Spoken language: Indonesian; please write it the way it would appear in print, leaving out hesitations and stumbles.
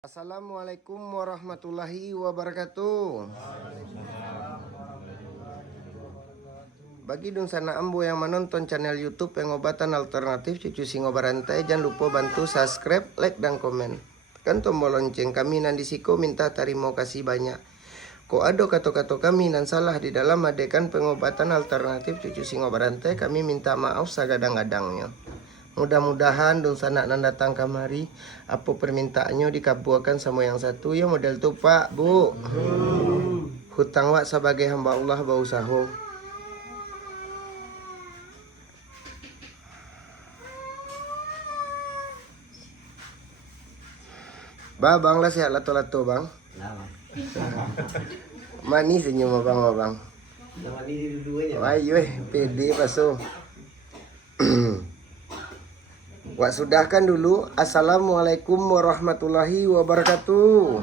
Assalamualaikum warahmatullahi wabarakatuh. Bagi dong sana ambo yang menonton channel YouTube Pengobatan Alternatif Cucu Singo Barantai, jangan lupa bantu subscribe, like, dan komen. Tekan tombol lonceng kami nan disiko minta terima kasih banyak. Ko ada kata-kata kami nan salah di dalam adegan pengobatan alternatif Cucu Singo Barantai, kami minta maaf sagadang-gadangnya. Mudah-mudahan dong sanak nan datang kamari apa permintaannya dikabulkan sama yang satu ya model tuh Pak Bu. Hutang wak sebagai hamba Allah bausaho. Bang lah sehat lato-lato bang. Manis senyum bang. Ayo pede paso. Wak sudahkan dulu. Assalamualaikum warahmatullahi wabarakatuh.